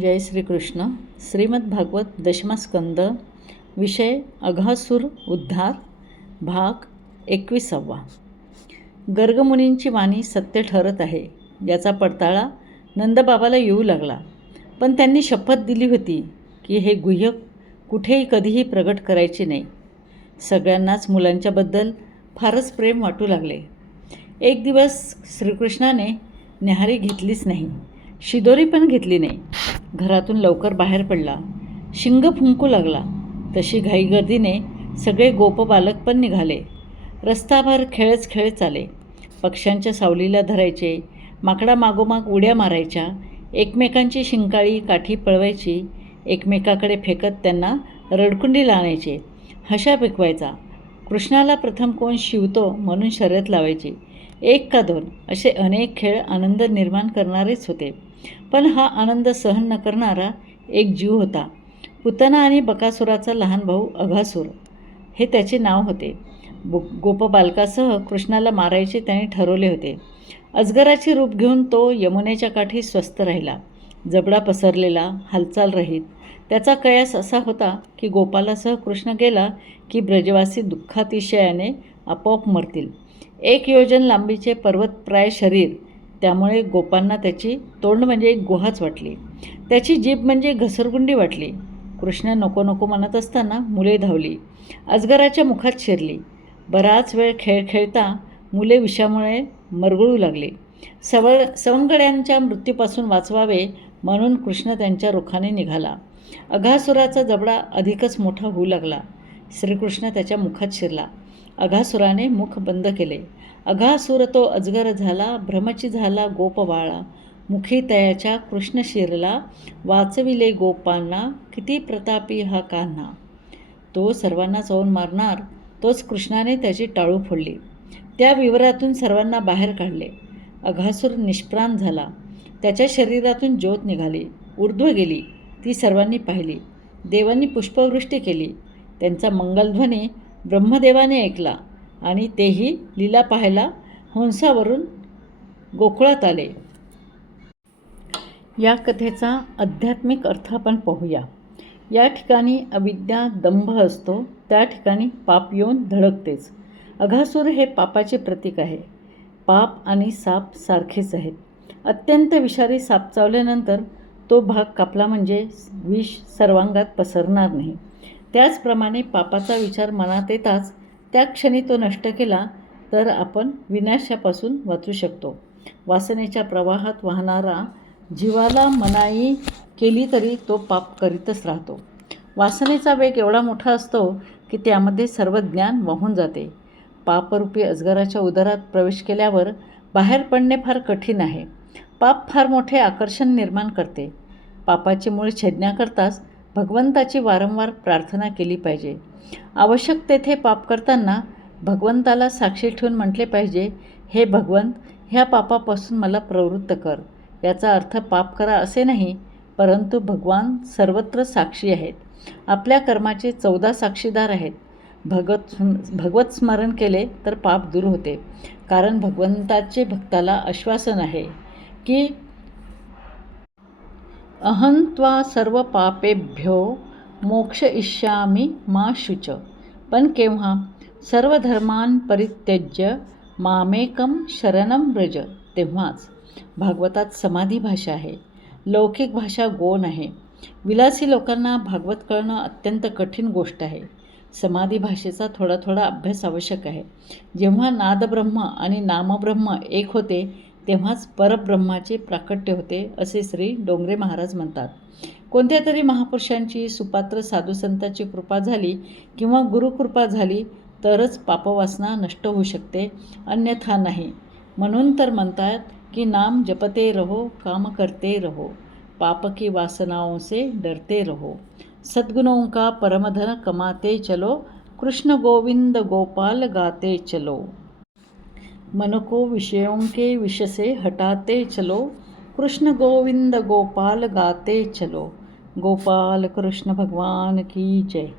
जय श्रीकृष्ण. श्रीमद भागवत दशमस्कंद विषय अघासूर उद्धार भाग एकविसावा. गर्गमुनींची वाणी सत्य ठरत आहे. याचा पडताळा नंदबाबाला येऊ लागला. पण त्यांनी शपथ दिली होती की हे गुह्य कुठेही कधीही प्रगट करायचे नाही. सगळ्यांनाच मुलांच्याबद्दल फारच प्रेम वाटू लागले. एक दिवस श्रीकृष्णाने न्याहारी घेतलीच नाही. शिदोरी पण घेतली नाही. घरातून लवकर बाहेर पडला. शिंग फुंकू लागला. तशी घाईगर्दीने सगळे गोपबालक पण निघाले. रस्ताभर खेळच खेळ चाले. पक्ष्यांच्या सावलीला धरायचे माकडा मागोमाग उड्या मारायच्या एकमेकांची शिंकाळी काठी पळवायची एकमेकाकडे फेकत त्यांना रडकुंडी आणायचे हशा पिकवायचा कृष्णाला प्रथम कोण शिवतो म्हणून शर्यत लावायची. एक का दोन असे अनेक खेळ आनंद निर्माण करणारेच होते. पण हा आनंद सहन न करणारा एक जीव होता. पुतना आणि बकासुराचा लहान भाऊ अघासूर. हे त्याचे नाव होते. बो गोपबालकासह कृष्णाला मारायचे त्याने ठरवले होते. अजगराचे रूप घेऊन तो यमुनेच्या काठी स्वस्थ राहिला. जबडा पसरलेला हालचाल रहित. त्याचा कयास असा होता की गोपालासह कृष्ण गेला की ब्रजवासी दुःखातिशयाने आपोआप मरतील. एक योजन लांबीचे पर्वतप्राय शरीर. त्यामुळे गोपांना त्याची तोंड म्हणजे एक गुहाच वाटली. त्याची जीभ म्हणजे घसरगुंडी वाटली. कृष्ण नको नको म्हणत असताना मुले धावली. अजगराच्या मुखात शिरली. बराच वेळ खेळ खेळता मुले विषामुळे मरगळू लागले. सवळ सवंगड्यांच्या मृत्यूपासून वाचवावे म्हणून कृष्ण त्यांच्या रुखाने निघाला. अघासुराचा जबडा अधिकच मोठा होऊ लागला. श्रीकृष्ण त्याच्या मुखात शिरला. अघासुराने मुख बंद केले. अघासुर तो अजगर झाला भ्रमची झाला गोपवाळा मुखी तयाच्या कृष्ण शिरला वाचविले गोपांना किती प्रतापी हा कान्हा. तो सर्वांना जाऊन मारणार तोच कृष्णाने त्याची टाळू फोडली. त्या विवरातून सर्वांना बाहेर काढले. अघासूर निष्प्राण झाला. त्याच्या शरीरातून ज्योत निघाली. ऊर्ध्व गेली. ती सर्वांनी पाहिली. देवांनी पुष्पवृष्टी केली. त्यांचा मंगलध्वनी ब्रह्मदेवाने ऐकला आणि तेही लीला पाहायला हंसावरून गोकुळात आले. या कथेचा आध्यात्मिक अर्थ आपण पाहूया. या ठिकाणी अविद्या दंभ असतो त्या ठिकाणी पाप येऊन धडकतेच. अघासूर हे पापाचे प्रतीक आहे. पाप आणि साप सारखेच आहेत. अत्यंत विषारी साप चावल्यानंतर तो भाग कापला म्हणजे विष सर्वांगात पसरणार नाही. त्याचप्रमाणे पापाचा विचार मनात येताच त्या क्षणी तो नष्ट केला तर आपण विनाशापासून वाचू शकतो. वासनेच्या प्रवाहात वाहणारा जीवाला मनाई केली तरी तो पाप करीतच राहतो. वासनेचा वेग एवढा मोठा असतो की त्यामध्ये सर्व ज्ञान वाहून जाते. पापरूपी अजगराच्या उदरात प्रवेश केल्यावर बाहेर पडणे फार कठीण आहे. पाप फार मोठे आकर्षण निर्माण करते. पापाची मूळ छेदण्याकरताच भगवंताची वारंवार प्रार्थना केली पाहिजे. आवश्यक तेथे पाप करताना भगवंताला साक्षी ठेवून म्हटले पाहिजे हे भगवंत ह्या पापापासून मला प्रवृत्त कर. याचा अर्थ पाप करा असे नाही परंतु भगवान सर्वत्र साक्षी आहेत. आपल्या कर्माचे चौदा साक्षीदार आहेत. भगवत भगवत स्मरण केले तर पाप दूर होते. कारण भगवंताचे भक्ताला आश्वासन आहे की अहंत्वा सर्व पापेभ्यो मोक्ष इष्यामी मा शुच। पण केव्हा सर्व धर्मान परित्यज्य मामेकम शरणम व्रज तेव्हाच भागवतात समाधी भाषा आहे लौकिक भाषा गोण आहे। विलासी लोकांना भागवत कळणं अत्यंत कठीण गोष्ट आहे। समाधी भाषेचा थोडा थोडा अभ्यास आवश्यक आहे। जेव्हा नादब्रह्म आणि नामब्रह्म एक होते तेव्हाच परब्रह्माचे प्राकट्य होते असे श्री डोंगरे महाराज म्हणतात. कोणत्या तरी महापुरुषांची सुपात्र साधुसंताची कृपा झाली किंवा गुरुकृपा झाली तरच पापवासना नष्ट होऊ शकते अन्यथा नाही. म्हणून तर म्हणतात की नाम जपते रहो काम करते रहो. पाप की वासनाओं से डरते रहो. सद्गुणों का परमधन कमाते चलो कृष्ण गोविंद गोपाल गाते चलो. मन को विषयों के विष से हटाते चलो। कृष्ण गोविंद गोपाल गाते चलो। गोपाल कृष्ण भगवान की जय।